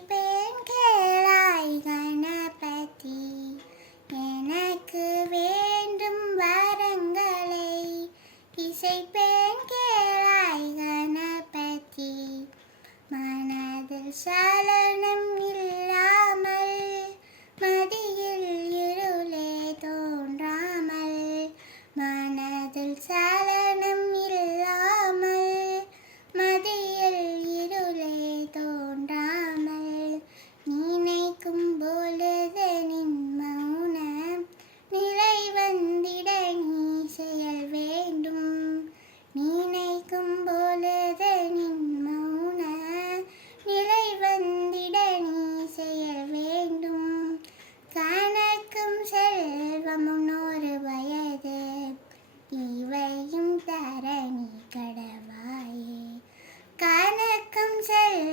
மதிப்பேன் கேளாய் கணபதி எனக்கு வேண்டும் வரங்களை. இசைப்பேன் கேளாய் கணபதி மனதில் சல say.